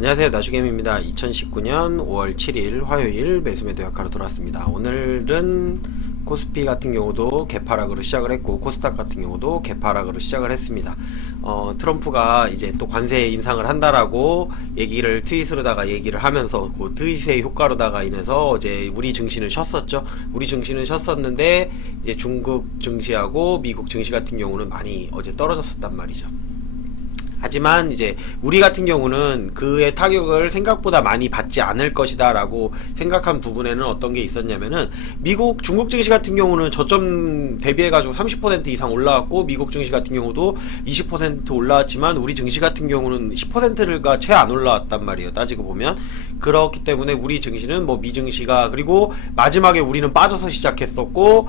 안녕하세요, 나주겜입니다. 2019년 5월 7일 화요일 매수매도 약화로 돌아왔습니다. 오늘은 코스피 같은 경우도 개파락으로 시작을 했고 코스닥 같은 경우도 개파락으로 시작을 했습니다. 트럼프가 이제 또 관세 인상을 한다라고 얘기를 트윗으로다가 얘기를 하면서 그 트윗의 효과로다가 인해서 어제 우리 증시는 쉬었었죠. 우리 증시는 쉬었었는데 이제 중국 증시하고 미국 증시 같은 경우는 많이 어제 떨어졌었단 말이죠. 하지만 이제 우리 같은 경우는 그의 타격을 생각보다 많이 받지 않을 것이다 라고 생각한 부분에는 어떤 게 있었냐면은 미국 중국 증시 같은 경우는 저점 대비해 가지고 30% 이상 올라왔고 미국 증시 같은 경우도 20% 올라왔지만 우리 증시 같은 경우는 10%가 채 안 올라왔단 말이에요. 따지고 보면 그렇기 때문에 우리 증시는 뭐 미증시가 그리고 마지막에 우리는 빠져서 시작했었고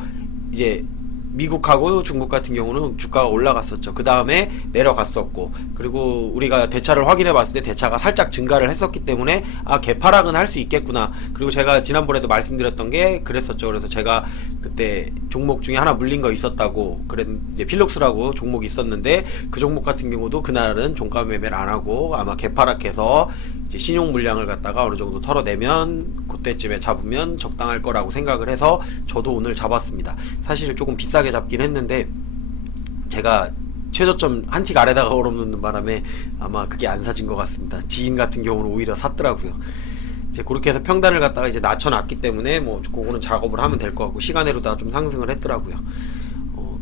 이제 미국하고 중국 같은 경우는 주가가 올라갔었죠. 그 다음에 내려갔었고, 그리고 우리가 대차를 확인해 봤을 때 대차가 살짝 증가를 했었기 때문에 개파락은 할 수 있겠구나. 그리고 제가 지난번에도 말씀드렸던 게 그랬었죠. 그래서 제가 그때 종목 중에 하나 물린 거 있었다고, 이제 필록스라고 종목이 있었는데 그 종목 같은 경우도 그날은 종가 매매를 안 하고 아마 개파락해서 이제 신용 물량을 갖다가 어느 정도 털어내면 그때쯤에 잡으면 적당할 거라고 생각을 해서 저도 오늘 잡았습니다. 사실 조금 비싸게 잡긴 했는데 제가 최저점 한 틱 아래다가 걸어놓는 바람에 아마 그게 안 사진 것 같습니다. 지인 같은 경우는 오히려 샀더라고요. 이제 그렇게 해서 평단을 갖다가 이제 낮춰놨기 때문에 뭐 그거는 작업을 하면 될 것 같고 시간으로다 좀 상승을 했더라고요.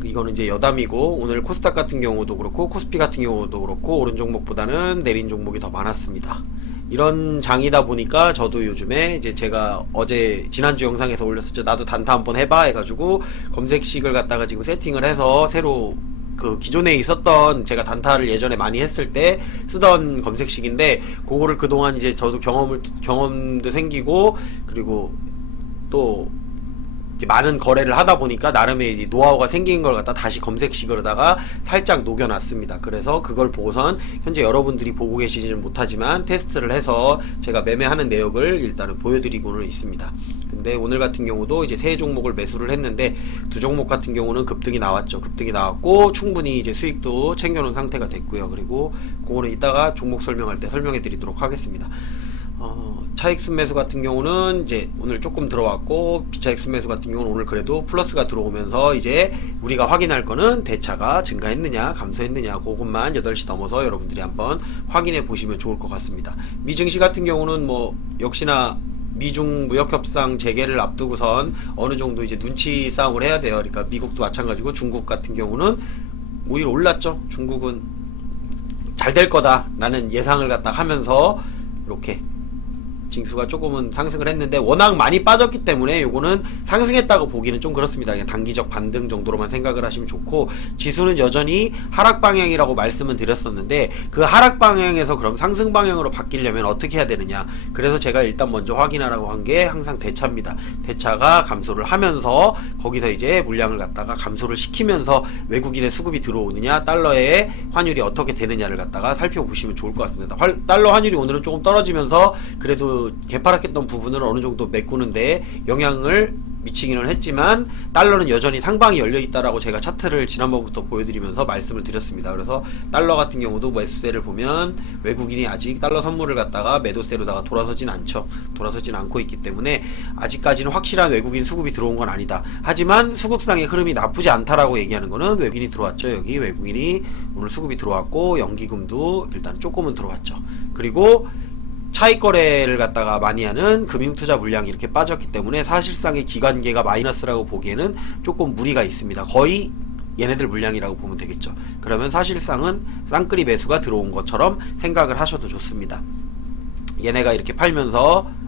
이거는 이제 여담이고 오늘 코스닥 같은 경우도 그렇고 코스피 같은 경우도 그렇고 오른 종목보다는 내린 종목이 더 많았습니다. 이런 장이다 보니까 저도 요즘에 이제 제가 어제 지난주 영상에서 올렸었죠. 나도 단타 한번 해봐 해가지고 검색식을 갖다가 지금 세팅을 해서 새로 그 기존에 있었던 제가 단타를 예전에 많이 했을 때 쓰던 검색식인데 그거를 그동안 이제 저도 경험도 생기고 그리고 또 많은 거래를 하다 보니까 나름의 노하우가 생긴 걸 갖다 다시 검색식으로다가 살짝 녹여놨습니다. 그래서 그걸 보고선 현재 여러분들이 보고 계시지는 못하지만 테스트를 해서 제가 매매하는 내역을 일단은 보여드리고는 있습니다. 근데 오늘 같은 경우도 이제 세 종목을 매수를 했는데 두 종목 같은 경우는 급등이 나왔죠. 급등이 나왔고 충분히 이제 수익도 챙겨놓은 상태가 됐고요. 그리고 그거는 이따가 종목 설명할 때 설명해 드리도록 하겠습니다. 차익 순매수 같은 경우는 이제 오늘 조금 들어왔고 비차익 순매수 같은 경우는 오늘 그래도 플러스가 들어오면서 이제 우리가 확인할 거는 대차가 증가했느냐 감소했느냐 그것만 8시 넘어서 여러분들이 한번 확인해 보시면 좋을 것 같습니다. 미증시 같은 경우는 뭐 역시나 미중 무역협상 재개를 앞두고선 어느 정도 이제 눈치 싸움을 해야 돼요. 그러니까 미국도 마찬가지고 중국 같은 경우는 오히려 올랐죠. 중국은 잘 될 거다 라는 예상을 갖다 하면서 이렇게 징수가 조금은 상승을 했는데 워낙 많이 빠졌기 때문에 요거는 상승했다고 보기는 좀 그렇습니다. 그냥 단기적 반등 정도로만 생각을 하시면 좋고 지수는 여전히 하락 방향이라고 말씀은 드렸었는데 그 하락 방향에서 그럼 상승 방향으로 바뀌려면 어떻게 해야 되느냐. 그래서 제가 일단 먼저 확인하라고 한 게 항상 대차입니다. 대차가 감소를 하면서 거기서 이제 물량을 갖다가 감소를 시키면서 외국인의 수급이 들어오느냐 달러의 환율이 어떻게 되느냐를 갖다가 살펴보시면 좋을 것 같습니다. 달러 환율이 오늘은 조금 떨어지면서 그래도 개파락했던 부분을 어느 정도 메꾸는데 영향을 미치기는 했지만 달러는 여전히 상방이 열려있다라고 제가 차트를 지난번부터 보여드리면서 말씀을 드렸습니다. 그래서 달러 같은 경우도 매수세를 보면 외국인이 아직 달러 선물을 갖다가 매도세로다가 돌아서진 않죠. 돌아서진 않고 있기 때문에 아직까지는 확실한 외국인 수급이 들어온 건 아니다. 하지만 수급상의 흐름이 나쁘지 않다라고 얘기하는 거는 외국인이 들어왔죠. 여기 외국인이 오늘 수급이 들어왔고 연기금도 일단 조금은 들어왔죠. 그리고 차익 거래를 갖다가 많이 하는 금융투자 물량이 이렇게 빠졌기 때문에 사실상의 기관계가 마이너스라고 보기에는 조금 무리가 있습니다. 거의 얘네들 물량이라고 보면 되겠죠. 그러면 사실상은 쌍끌이 매수가 들어온 것처럼 생각을 하셔도 좋습니다. 얘네가 이렇게 팔면서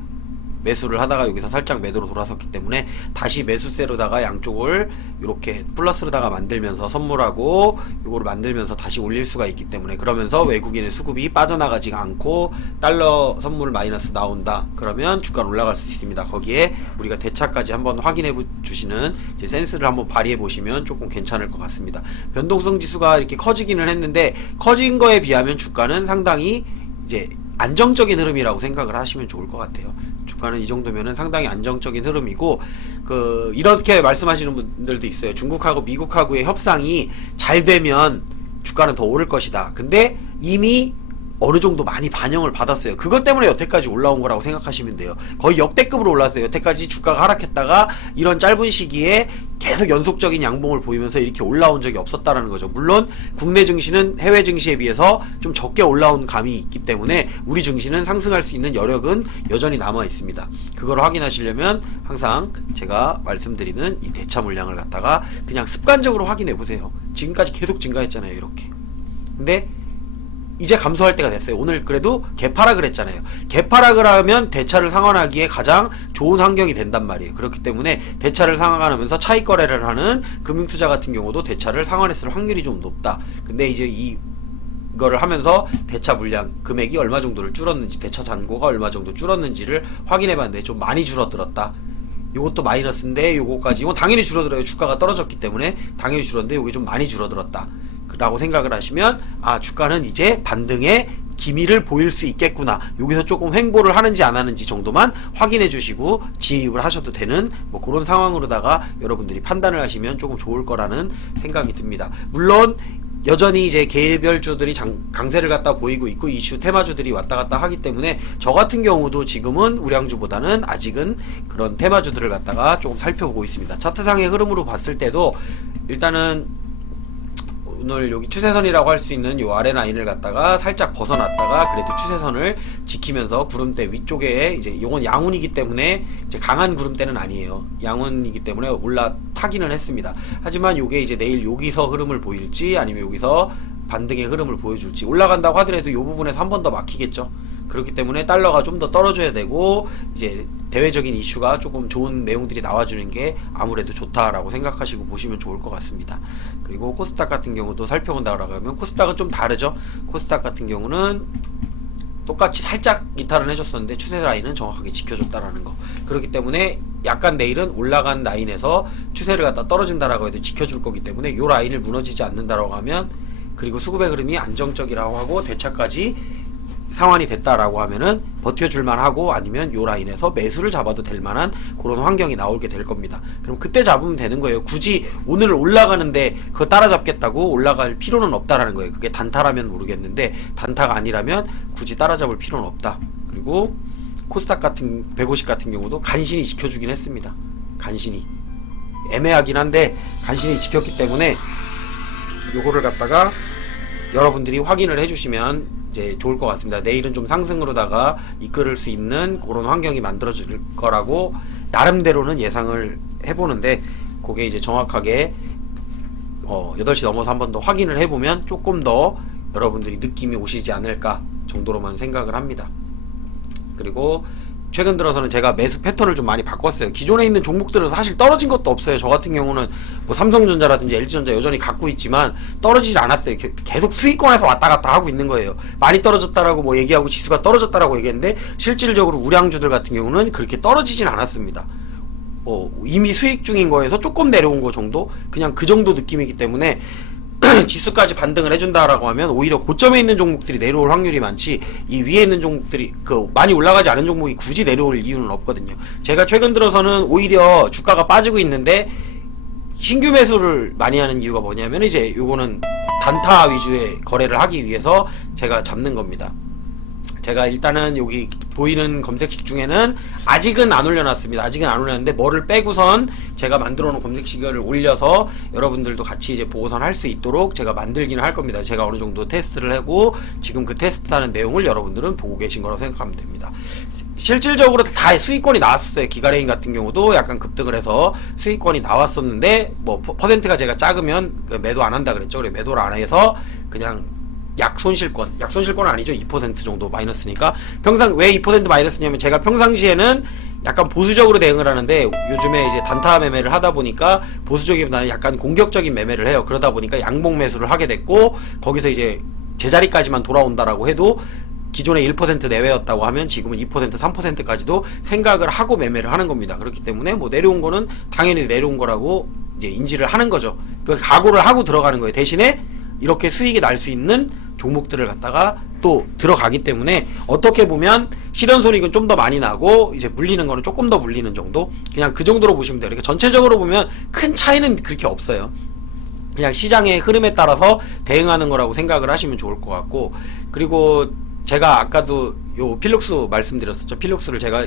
매수를 하다가 여기서 살짝 매도로 돌아섰기 때문에 다시 매수세로다가 양쪽을 이렇게 플러스로다가 만들면서 선물하고 요거를 만들면서 다시 올릴 수가 있기 때문에 그러면서 외국인의 수급이 빠져나가지가 않고 달러 선물 마이너스 나온다. 그러면 주가는 올라갈 수 있습니다. 거기에 우리가 대차까지 한번 확인해 주시는 이제 센스를 한번 발휘해 보시면 조금 괜찮을 것 같습니다. 변동성 지수가 이렇게 커지기는 했는데 커진 거에 비하면 주가는 상당히 이제 안정적인 흐름이라고 생각을 하시면 좋을 것 같아요. 주가는 이 정도면은 상당히 안정적인 흐름이고 이렇게 말씀하시는 분들도 있어요. 중국하고 미국하고의 협상이 잘 되면 주가는 더 오를 것이다. 근데 이미 어느 정도 많이 반영을 받았어요. 그것 때문에 여태까지 올라온 거라고 생각하시면 돼요. 거의 역대급으로 올랐어요. 여태까지 주가가 하락했다가 이런 짧은 시기에 계속 연속적인 양봉을 보이면서 이렇게 올라온 적이 없었다라는 거죠. 물론 국내 증시는 해외 증시에 비해서 좀 적게 올라온 감이 있기 때문에 우리 증시는 상승할 수 있는 여력은 여전히 남아 있습니다. 그걸 확인하시려면 항상 제가 말씀드리는 이 대차 물량을 갖다가 그냥 습관적으로 확인해 보세요. 지금까지 계속 증가했잖아요. 이렇게. 근데 이제 감소할 때가 됐어요. 오늘 그래도 개파락을 했잖아요. 개파락을 하면 대차를 상환하기에 가장 좋은 환경이 된단 말이에요. 그렇기 때문에 대차를 상환하면서 차익 거래를 하는 금융투자 같은 경우도 대차를 상환했을 확률이 좀 높다. 근데 이제 이거를 하면서 대차 물량 금액이 얼마 정도를 줄었는지, 대차 잔고가 얼마 정도 줄었는지를 확인해 봤는데 좀 많이 줄어들었다. 요것도 마이너스인데 요거까지, 이건 당연히 줄어들어요. 주가가 떨어졌기 때문에 당연히 줄었는데 요게 좀 많이 줄어들었다 라고 생각을 하시면, 아, 주가는 이제 반등의 기미를 보일 수 있겠구나, 여기서 조금 횡보를 하는지 안 하는지 정도만 확인해 주시고 진입을 하셔도 되는 뭐 그런 상황으로다가 여러분들이 판단을 하시면 조금 좋을 거라는 생각이 듭니다. 물론 여전히 이제 개별주들이 강세를 갖다 보이고 있고 이슈 테마주들이 왔다 갔다 하기 때문에 저 같은 경우도 지금은 우량주보다는 아직은 그런 테마주들을 갖다가 조금 살펴보고 있습니다. 차트상의 흐름으로 봤을 때도 일단은 오늘 여기 추세선이라고 할 수 있는 요 아래 라인을 갖다가 살짝 벗어났다가 그래도 추세선을 지키면서 구름대 위쪽에, 이제 요건 양운이기 때문에 이제 강한 구름대는 아니에요. 양운이기 때문에 올라타기는 했습니다. 하지만 요게 이제 내일 여기서 흐름을 보일지 아니면 여기서 반등의 흐름을 보여줄지, 올라간다고 하더라도 요 부분에서 한 번 더 막히겠죠. 그렇기 때문에 달러가 좀 더 떨어져야 되고 이제 대외적인 이슈가 조금 좋은 내용들이 나와주는 게 아무래도 좋다라고 생각하시고 보시면 좋을 것 같습니다. 그리고 코스닥 같은 경우도 살펴본다고 하면 코스닥은 좀 다르죠. 코스닥 같은 경우는 똑같이 살짝 이탈은 해줬었는데 추세 라인은 정확하게 지켜줬다라는 거. 그렇기 때문에 약간 내일은 올라간 라인에서 추세를 갖다 떨어진다라고 해도 지켜줄 거기 때문에 요 라인을 무너지지 않는다라고 하면, 그리고 수급의 흐름이 안정적이라고 하고 대차까지 상환이 됐다라고 하면은 버텨줄만 하고, 아니면 요 라인에서 매수를 잡아도 될 만한 그런 환경이 나오게 될 겁니다. 그럼 그때 잡으면 되는 거예요. 굳이 오늘 올라가는데 그거 따라잡겠다고 올라갈 필요는 없다라는 거예요. 그게 단타라면 모르겠는데 단타가 아니라면 굳이 따라잡을 필요는 없다. 그리고 코스닥 같은 150 같은 경우도 간신히 지켜주긴 했습니다. 간신히 애매하긴 한데 간신히 지켰기 때문에 요거를 갖다가 여러분들이 확인을 해주시면 이제 좋을 것 같습니다. 내일은 좀 상승으로다가 이끌을 수 있는 그런 환경이 만들어질 거라고 나름대로는 예상을 해보는데, 그게 이제 정확하게 8시 넘어서 한 번 더 확인을 해보면 조금 더 여러분들이 느낌이 오시지 않을까 정도로만 생각을 합니다. 그리고 최근 들어서는 제가 매수 패턴을 좀 많이 바꿨어요. 기존에 있는 종목들은 사실 떨어진 것도 없어요. 저 같은 경우는 뭐 삼성전자라든지 LG전자 여전히 갖고 있지만 떨어지질 않았어요. 계속 수익권에서 왔다 갔다 하고 있는 거예요. 많이 떨어졌다라고 뭐 얘기하고 지수가 떨어졌다라고 얘기했는데 실질적으로 우량주들 같은 경우는 그렇게 떨어지진 않았습니다. 이미 수익 중인 거에서 조금 내려온 거 정도? 그냥 그 정도 느낌이기 때문에 지수까지 반등을 해준다라고 하면 오히려 고점에 있는 종목들이 내려올 확률이 많지, 이 위에 있는 종목들이 많이 올라가지 않은 종목이 굳이 내려올 이유는 없거든요. 제가 최근 들어서는 오히려 주가가 빠지고 있는데 신규 매수를 많이 하는 이유가 뭐냐면, 이제 요거는 단타 위주의 거래를 하기 위해서 제가 잡는 겁니다. 제가 일단은 여기 보이는 검색식 중에는 아직은 안 올려놨습니다. 아직은 안 올렸는데 뭐를 빼고선 제가 만들어 놓은 검색식을 올려서 여러분들도 같이 이제 보고선 할 수 있도록 제가 만들기는 할 겁니다. 제가 어느 정도 테스트를 하고 지금 그 테스트하는 내용을 여러분들은 보고 계신 거라고 생각하면 됩니다. 실질적으로 다 수익권이 나왔었어요. 기가레인 같은 경우도 약간 급등을 해서 수익권이 나왔었는데, 뭐 퍼센트가 제가 작으면 매도 안 한다 그랬죠. 그래 매도를 안 해서 그냥 약손실권은 아니죠. 2% 정도 마이너스니까. 왜 2% 마이너스냐면, 제가 평상시에는 약간 보수적으로 대응을 하는데 요즘에 이제 단타 매매를 하다 보니까 보수적이보다는 약간 공격적인 매매를 해요. 그러다 보니까 양봉 매수를 하게 됐고, 거기서 이제 제자리까지만 돌아온다라고 해도 기존에 1% 내외였다고 하면 지금은 2%, 3%까지도 생각을 하고 매매를 하는 겁니다. 그렇기 때문에 뭐 내려온 거는 당연히 내려온 거라고 이제 인지를 하는 거죠. 그래서 각오를 하고 들어가는 거예요. 대신에 이렇게 수익이 날 수 있는 종목들을 갖다가 또 들어가기 때문에 어떻게 보면 실현손익은 좀 더 많이 나고 이제 물리는 거는 조금 더 물리는 정도, 그냥 그 정도로 보시면 돼요. 그러니까 전체적으로 보면 큰 차이는 그렇게 없어요. 그냥 시장의 흐름에 따라서 대응하는 거라고 생각을 하시면 좋을 것 같고, 그리고 제가 아까도 요 필룩스 말씀드렸었죠. 필룩스를 제가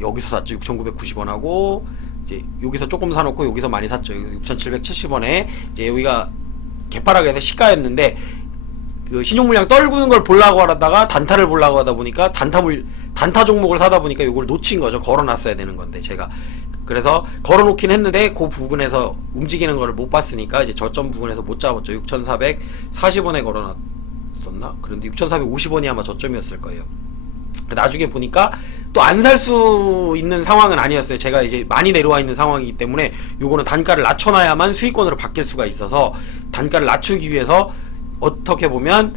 여기서 샀죠. 6,990원하고 이제 여기서 조금 사놓고 여기서 많이 샀죠. 6,770원에 이제 여기가 개파락에서 시가였는데 그 신용물량 떨구는 걸 보려고 하다가 단타를 보려고 하다 보니까 단타 종목을 사다 보니까 이걸 놓친 거죠. 걸어놨어야 되는 건데 제가 그래서 걸어놓긴 했는데 그 부분에서 움직이는 거를 못 봤으니까 이제 저점 부분에서 못 잡았죠. 6,440원에 걸어놨었나? 그런데 6,450원이 아마 저점이었을 거예요. 나중에 보니까 또 안 살 수 있는 상황은 아니었어요. 제가 이제 많이 내려와 있는 상황이기 때문에 요거는 단가를 낮춰놔야만 수익권으로 바뀔 수가 있어서 단가를 낮추기 위해서 어떻게 보면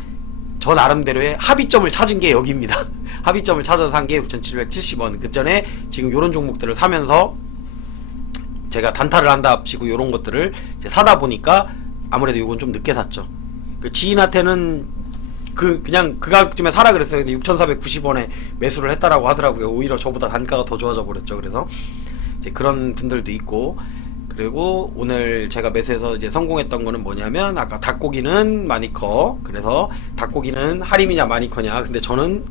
저 나름대로의 합의점을 찾은 게 여기입니다. 합의점을 찾아서 산 게 6,770원. 그 전에 지금 요런 종목들을 사면서 제가 단타를 한답시고 요런 것들을 이제 사다 보니까 아무래도 요건 좀 늦게 샀죠. 그 지인한테는 그냥 그 가격쯤에 사라 그랬어요. 근데 6,490원에 매수를 했다라고 하더라고요. 오히려 저보다 단가가 더 좋아져 버렸죠. 그래서 이제 그런 분들도 있고, 그리고 오늘 제가 매수해서 이제 성공했던 거는 뭐냐면 아까 닭고기는 마니커. 그래서 닭고기는 할인이냐 마니커냐. 근데 저는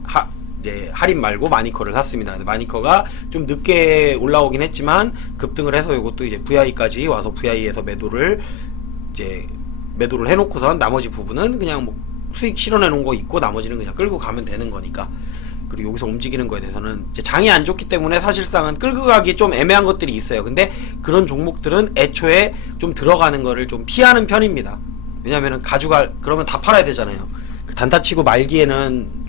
이제 할인 말고 마니커를 샀습니다. 근데 마니커가 좀 늦게 올라오긴 했지만 급등을 해서 이것도 이제 VI까지 와서 VI에서 매도를 해놓고선 나머지 부분은 그냥 뭐 수익 실현해 놓은 거 있고 나머지는 그냥 끌고 가면 되는 거니까. 그리고 여기서 움직이는 거에 대해서는 이제 장이 안 좋기 때문에 사실상은 끌고 가기 좀 애매한 것들이 있어요. 근데 그런 종목들은 애초에 좀 들어가는 거를 좀 피하는 편입니다. 왜냐면은 그러면 다 팔아야 되잖아요. 그 단타 치고 말기에는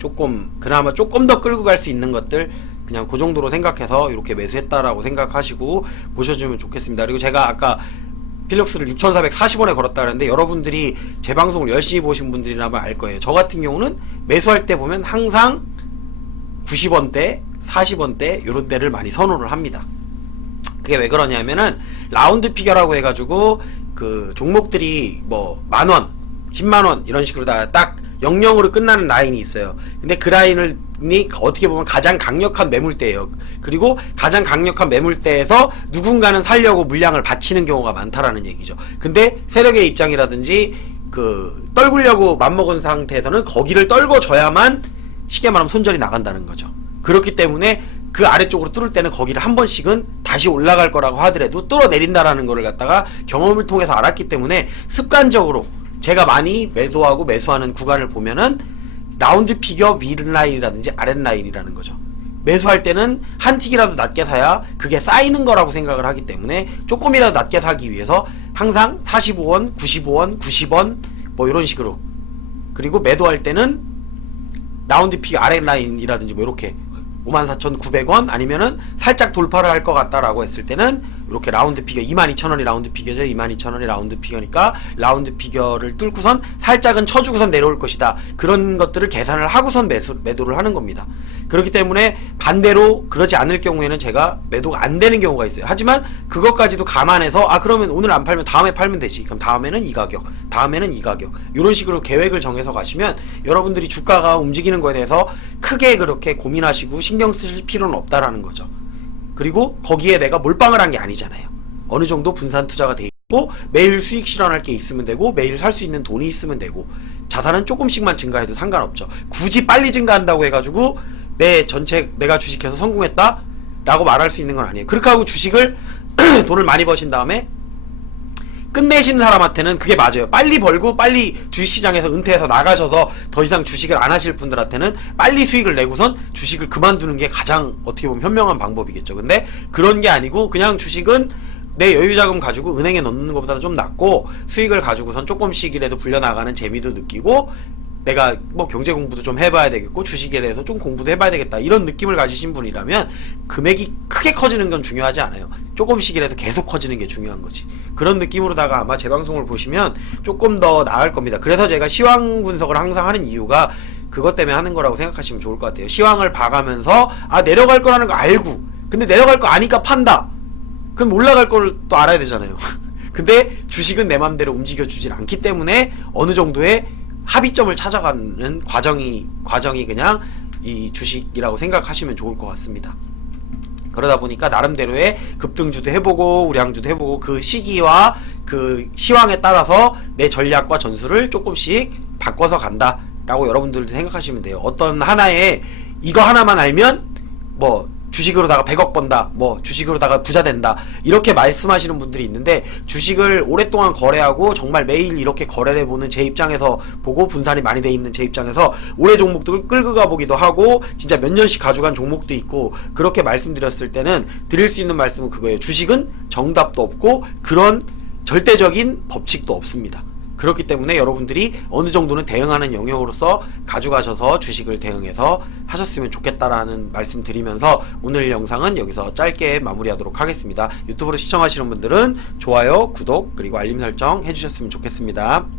그나마 조금 더 끌고 갈 수 있는 것들 그냥 그 정도로 생각해서 이렇게 매수했다라고 생각하시고 보셔주면 좋겠습니다. 그리고 제가 아까 필룩스를 6,440원에 걸었다 그랬는데 여러분들이 제 방송을 열심히 보신 분들이라면 알 거예요. 저 같은 경우는 매수할 때 보면 항상 90원대, 40원대 요런 데를 많이 선호를 합니다. 그게 왜 그러냐면은 라운드 피겨라고 해가지고 그 종목들이 뭐 만원, 10만원 이런 식으로 다 딱 00으로 끝나는 라인이 있어요. 근데 그 라인이 어떻게 보면 가장 강력한 매물대예요. 그리고 가장 강력한 매물대에서 누군가는 살려고 물량을 바치는 경우가 많다라는 얘기죠. 근데 세력의 입장이라든지 그 떨구려고 맘먹은 상태에서는 거기를 떨궈줘야만 쉽게 말하면 손절이 나간다는 거죠. 그렇기 때문에 그 아래쪽으로 뚫을 때는 거기를 한 번씩은 다시 올라갈 거라고 하더라도 뚫어내린다라는 거를 갖다가 경험을 통해서 알았기 때문에 습관적으로 제가 많이 매도하고 매수하는 구간을 보면은 라운드 피겨 윗라인이라든지 아랫라인이라는 거죠. 매수할 때는 한 틱이라도 낮게 사야 그게 쌓이는 거라고 생각을 하기 때문에 조금이라도 낮게 사기 위해서 항상 45원, 95원, 90원 뭐 이런 식으로, 그리고 매도할 때는 라운드 피겨 아랫라인이라든지 뭐 이렇게 54,900원 아니면은 살짝 돌파를 할 것 같다라고 했을 때는 이렇게 라운드 피겨 22,000원이 라운드 피겨죠. 22,000원이 라운드 피겨니까 라운드 피겨를 뚫고선 살짝은 쳐주고선 내려올 것이다. 그런 것들을 계산을 하고선 매도를 하는 겁니다. 그렇기 때문에 반대로 그러지 않을 경우에는 제가 매도가 안 되는 경우가 있어요. 하지만 그것까지도 감안해서 그러면 오늘 안 팔면 다음에 팔면 되지. 그럼 다음에는 이 가격, 다음에는 이 가격, 이런 식으로 계획을 정해서 가시면 여러분들이 주가가 움직이는 거에 대해서 크게 그렇게 고민하시고 신경 쓰실 필요는 없다라는 거죠. 그리고 거기에 내가 몰빵을 한 게 아니잖아요. 어느 정도 분산 투자가 돼 있고 매일 수익 실현할 게 있으면 되고 매일 살 수 있는 돈이 있으면 되고 자산은 조금씩만 증가해도 상관없죠. 굳이 빨리 증가한다고 해가지고 내가 주식해서 성공했다 라고 말할 수 있는 건 아니에요. 그렇게 하고 주식을 돈을 많이 버신 다음에 끝내시는 사람한테는 그게 맞아요. 빨리 벌고 빨리 주식시장에서 은퇴해서 나가셔서 더 이상 주식을 안 하실 분들한테는 빨리 수익을 내고선 주식을 그만두는 게 가장 어떻게 보면 현명한 방법이겠죠. 근데 그런 게 아니고 그냥 주식은 내 여유자금 가지고 은행에 넣는 것보다 좀 낫고 수익을 가지고선 조금씩이라도 불려나가는 재미도 느끼고 내가 뭐 경제 공부도 좀 해봐야 되겠고 주식에 대해서 좀 공부도 해봐야 되겠다 이런 느낌을 가지신 분이라면 금액이 크게 커지는 건 중요하지 않아요. 조금씩이라도 계속 커지는 게 중요한 거지. 그런 느낌으로다가 아마 제 방송을 보시면 조금 더 나을 겁니다. 그래서 제가 시황 분석을 항상 하는 이유가 그것 때문에 하는 거라고 생각하시면 좋을 것 같아요. 시황을 봐가면서 내려갈 거라는 거 알고 근데 내려갈 거 아니까 판다. 그럼 올라갈 걸 또 알아야 되잖아요. 근데 주식은 내 맘대로 움직여주진 않기 때문에 어느 정도의 합의점을 찾아가는 과정이 그냥 이 주식이라고 생각하시면 좋을 것 같습니다. 그러다 보니까 나름대로의 급등주도 해보고 우량주도 해보고 그 시기와 그 시황에 따라서 내 전략과 전술을 조금씩 바꿔서 간다 라고 여러분들도 생각하시면 돼요. 어떤 하나에 이거 하나만 알면 뭐 주식으로다가 100억 번다, 뭐 주식으로다가 부자 된다, 이렇게 말씀하시는 분들이 있는데, 주식을 오랫동안 거래하고 정말 매일 이렇게 거래를 해보는 제 입장에서 보고, 분산이 많이 돼 있는 제 입장에서 올해 종목들을 끌고 가보기도 하고 진짜 몇 년씩 가져간 종목도 있고, 그렇게 말씀드렸을 때는 드릴 수 있는 말씀은 그거예요. 주식은 정답도 없고 그런 절대적인 법칙도 없습니다. 그렇기 때문에 여러분들이 어느 정도는 대응하는 영역으로서 가져가셔서 주식을 대응해서 하셨으면 좋겠다라는 말씀 드리면서 오늘 영상은 여기서 짧게 마무리하도록 하겠습니다. 유튜브로 시청하시는 분들은 좋아요, 구독, 그리고 알림 설정 해주셨으면 좋겠습니다.